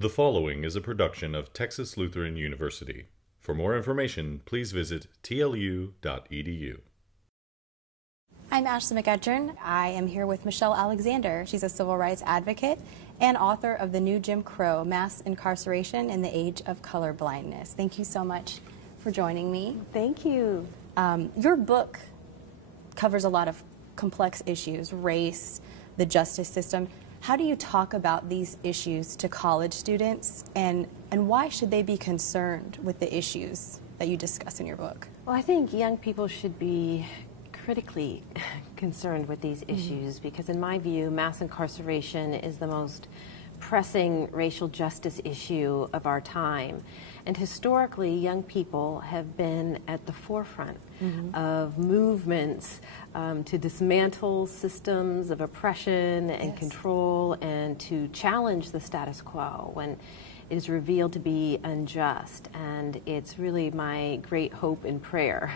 The following is a production of Texas Lutheran University. For more information, please visit tlu.edu. I'm Ashley McEachern. I am here with Michelle Alexander. She's a civil rights advocate and author of The New Jim Crow, Mass Incarceration in the Age of Colorblindness. Thank you so much for joining me. Thank you. Your book covers a lot of complex issues, race, the justice system. How do you talk about these issues to college students, and why should they be concerned with the issues that you discuss in your book? Well, I think young people should be critically concerned with these issues because, in my view, mass incarceration is the most pressing racial justice issue of our time. And historically, young people have been at the forefront of movements to dismantle systems of oppression and control and to challenge the status quo when it is revealed to be unjust. And it's really my great hope and prayer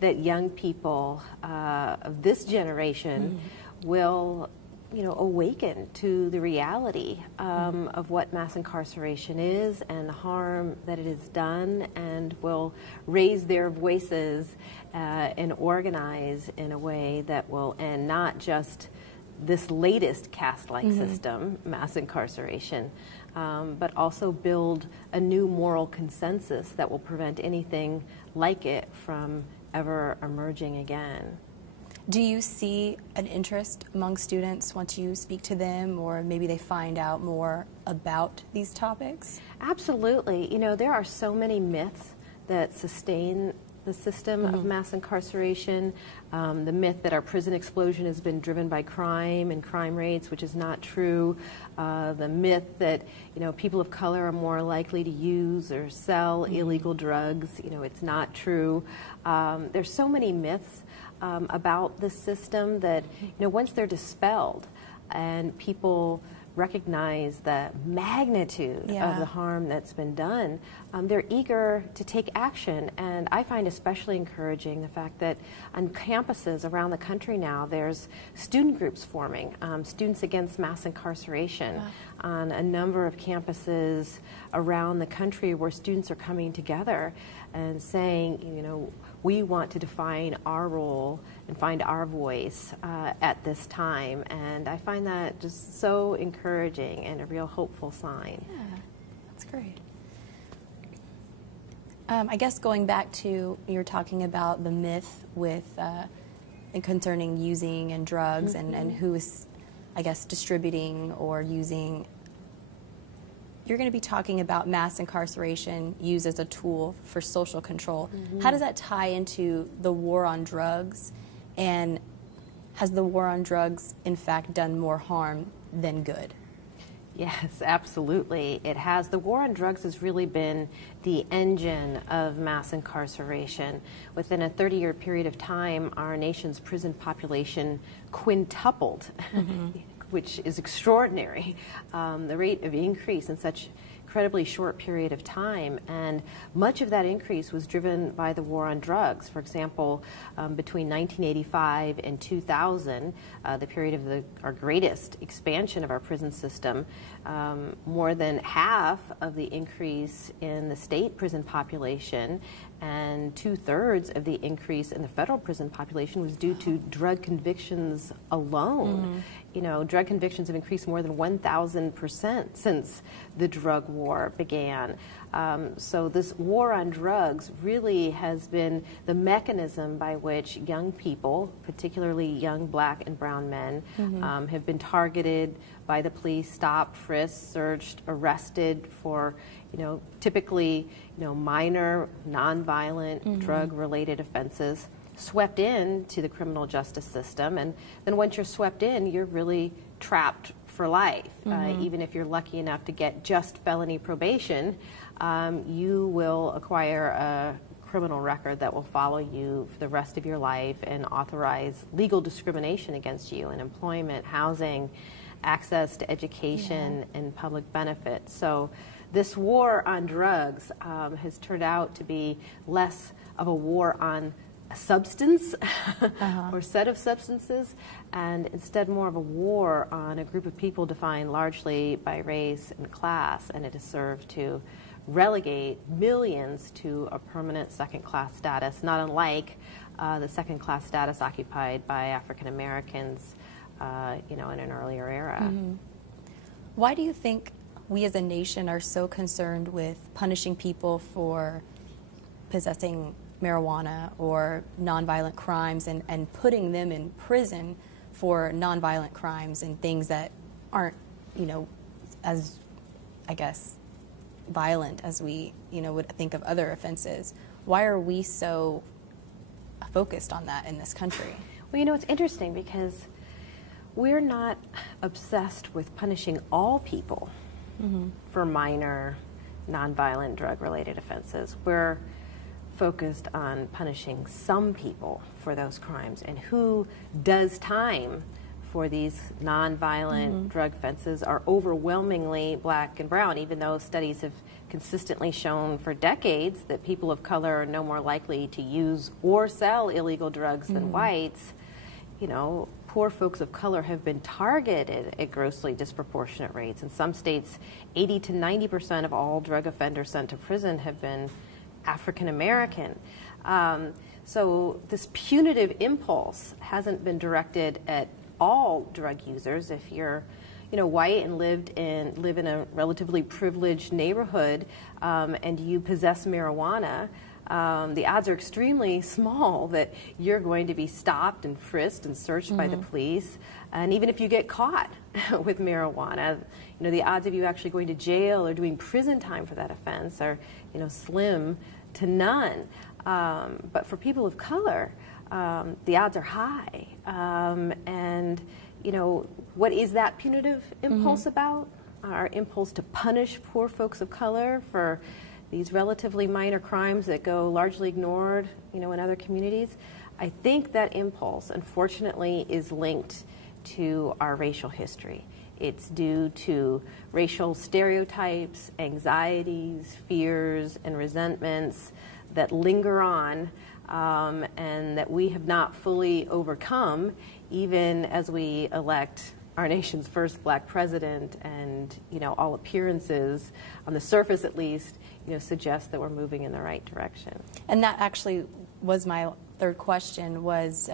that young people of this generation will awaken to the reality of what mass incarceration is and the harm that it has done, and will raise their voices and organize in a way that will end not just this latest caste-like system, mass incarceration, but also build a new moral consensus that will prevent anything like it from ever emerging again. Do you see an interest among students once you speak to them, or maybe they find out more about these topics? Absolutely. You know, there are so many myths that sustain the system of mass incarceration. The myth that our prison explosion has been driven by crime and crime rates, which is not true. The myth that, people of color are more likely to use or sell illegal drugs. It's not true. There's so many myths about the system that, once they're dispelled and people recognize the magnitude of the harm that's been done, they're eager to take action. And I find especially encouraging the fact that on campuses around the country now, there's student groups forming, Students Against Mass Incarceration, on a number of campuses around the country where students are coming together and saying, we want to define our role and find our voice at this time. And I find that just so encouraging and a real hopeful sign. Yeah, that's great. I guess going back to, you were talking about the myth with concerning using and drugs and who is, I guess, distributing or using. You're going to be talking about mass incarceration used as a tool for social control. How does that tie into the war on drugs? And has the war on drugs, in fact, done more harm than good? Yes, absolutely. It has. The war on drugs has really been the engine of mass incarceration. Within a 30-year period of time, our nation's prison population quintupled. Which is extraordinary, the rate of increase in such incredibly short period of time. And much of that increase was driven by the war on drugs. For example, between 1985 and 2000, the period of our greatest expansion of our prison system, more than half of the increase in the state prison population and 2/3 of the increase in the federal prison population was due to drug convictions alone. Drug convictions have increased more than 1,000% since the drug war began. So this war on drugs really has been the mechanism by which young people, particularly young black and brown men, have been targeted by the police, stopped, frisked, searched, arrested for, typically, minor, nonviolent, drug-related offenses, swept into the criminal justice system. And then once you're swept in, you're really trapped for life. Even if you're lucky enough to get just felony probation, you will acquire a criminal record that will follow you for the rest of your life and authorize legal discrimination against you in employment, housing, access to education, and public benefits. So this war on drugs has turned out to be less of a war on substance or set of substances, and instead more of a war on a group of people defined largely by race and class, and it has served to relegate millions to a permanent second-class status, not unlike the second-class status occupied by African Americans, in an earlier era. Mm-hmm. Why do you think we as a nation are so concerned with punishing people for possessing marijuana or nonviolent crimes and putting them in prison for nonviolent crimes and things that aren't, as, I guess, violent as we, would think of other offenses? Why are we so focused on that in this country? Well, it's interesting because we're not obsessed with punishing all people for minor nonviolent drug-related offenses. We're focused on punishing some people for those crimes, and who does time for these nonviolent drug offenses are overwhelmingly black and brown, even though studies have consistently shown for decades that people of color are no more likely to use or sell illegal drugs than whites. Poor folks of color have been targeted at grossly disproportionate rates. In some states, 80 to 90% of all drug offenders sent to prison have been African American. So this punitive impulse hasn't been directed at all drug users. If you're white and live in a relatively privileged neighborhood and you possess marijuana, the odds are extremely small that you're going to be stopped and frisked and searched by the police. And even if you get caught with marijuana, the odds of you actually going to jail or doing prison time for that offense are, slim to none. But for people of color, the odds are high. And, what is that punitive impulse about? Our impulse to punish poor folks of color for these relatively minor crimes that go largely ignored, in other communities. I think that impulse, unfortunately, is linked to our racial history. It's due to racial stereotypes, anxieties, fears, and resentments that linger on and that we have not fully overcome, even as we elect our nation's first black president, and all appearances, on the surface at least, suggest that we're moving in the right direction. And that actually was my third question, was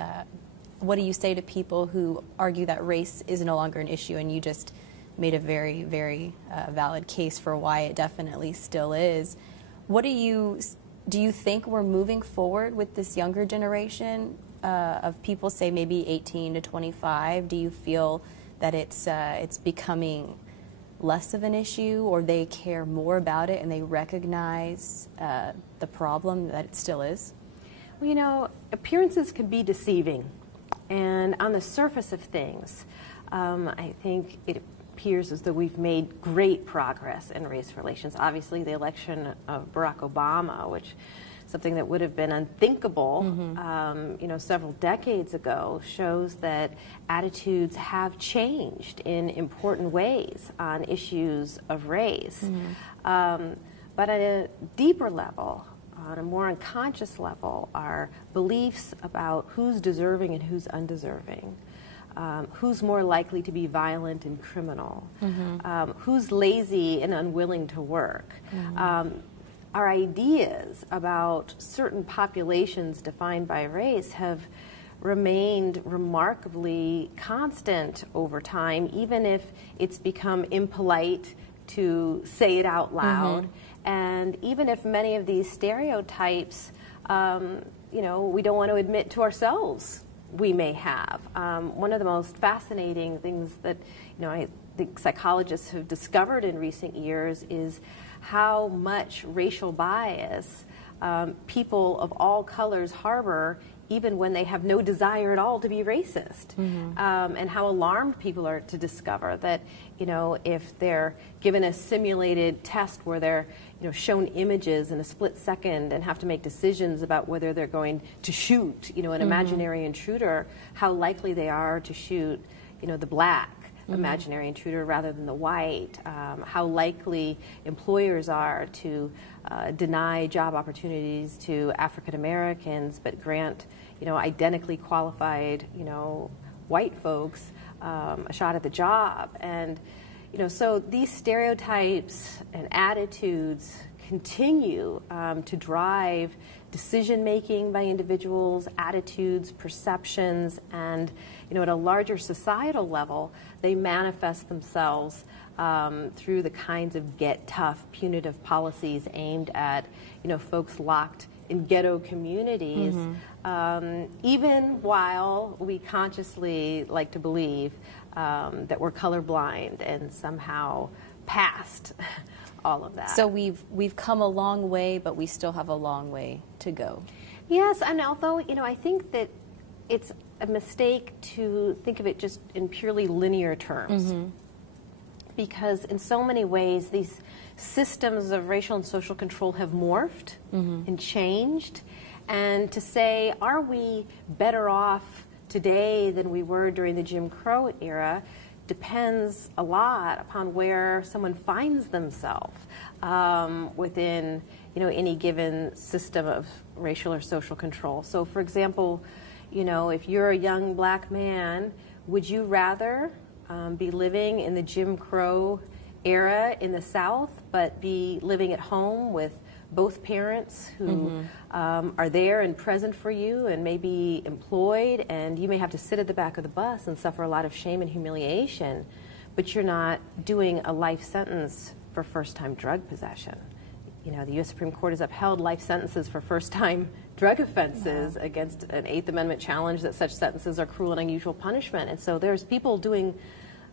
what do you say to people who argue that race is no longer an issue? And you just made a very, very valid case for why it definitely still is. Do you think we're moving forward with this younger generation of people, say maybe 18 to 25? Do you feel that it's becoming less of an issue, or they care more about it and they recognize the problem that it still is? Well, appearances can be deceiving, and on the surface of things, I think it appears as though we've made great progress in race relations. Obviously, the election of Barack Obama, which something that would have been unthinkable, several decades ago, shows that attitudes have changed in important ways on issues of race. But at a deeper level, on a more unconscious level, our beliefs about who's deserving and who's undeserving, who's more likely to be violent and criminal, who's lazy and unwilling to work. Our ideas about certain populations defined by race have remained remarkably constant over time, even if it's become impolite to say it out loud. And even if many of these stereotypes, we don't want to admit to ourselves we may have. One of the most fascinating things that, I think psychologists have discovered in recent years is how much racial bias people of all colors harbor, even when they have no desire at all to be racist. And how alarmed people are to discover that, if they're given a simulated test where they're, shown images in a split second and have to make decisions about whether they're going to shoot, an imaginary intruder, how likely they are to shoot, the black, imaginary intruder rather than the white, how likely employers are to deny job opportunities to African Americans but grant, identically qualified, white folks a shot at the job. And, so these stereotypes and attitudes continue to drive decision-making by individuals, attitudes, perceptions, and at a larger societal level, they manifest themselves through the kinds of get tough, punitive policies aimed at folks locked in ghetto communities, even while we consciously like to believe that we're colorblind and somehow past all of that. So we've come a long way, but we still have a long way to go. Yes, and although, I think that it's a mistake to think of it just in purely linear terms. Because in so many ways, these systems of racial and social control have morphed and changed. And to say, are we better off today than we were during the Jim Crow era, depends a lot upon where someone finds themselves within any given system of racial or social control. So for example, if you're a young black man, would you rather be living in the Jim Crow era in the South but be living at home with both parents who are there and present for you and may be employed, and you may have to sit at the back of the bus and suffer a lot of shame and humiliation, but you're not doing a life sentence for first-time drug possession? The U.S. Supreme Court has upheld life sentences for first-time drug offenses against an Eighth Amendment challenge that such sentences are cruel and unusual punishment. And so there's people doing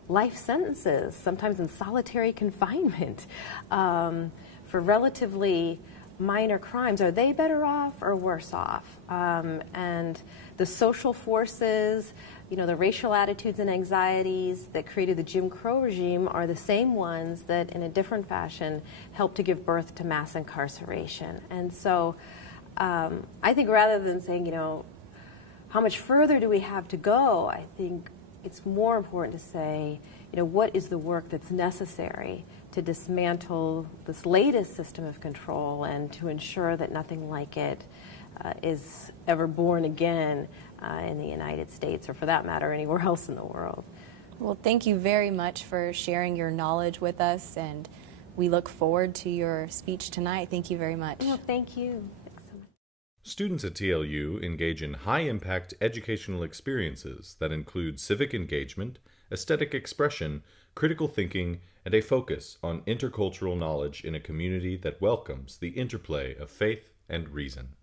life sentences, sometimes in solitary confinement, for relatively minor crimes. Are they better off or worse off? And the social forces, the racial attitudes and anxieties that created the Jim Crow regime are the same ones that, in a different fashion, helped to give birth to mass incarceration. And so I think rather than saying, how much further do we have to go, I think it's more important to say, what is the work that's necessary to dismantle this latest system of control and to ensure that nothing like it is ever born again in the United States, or for that matter, anywhere else in the world. Well, thank you very much for sharing your knowledge with us, and we look forward to your speech tonight. Thank you very much. Well, thank you. Thanks so much. Students at TLU engage in high-impact educational experiences that include civic engagement, aesthetic expression, critical thinking, and a focus on intercultural knowledge in a community that welcomes the interplay of faith and reason.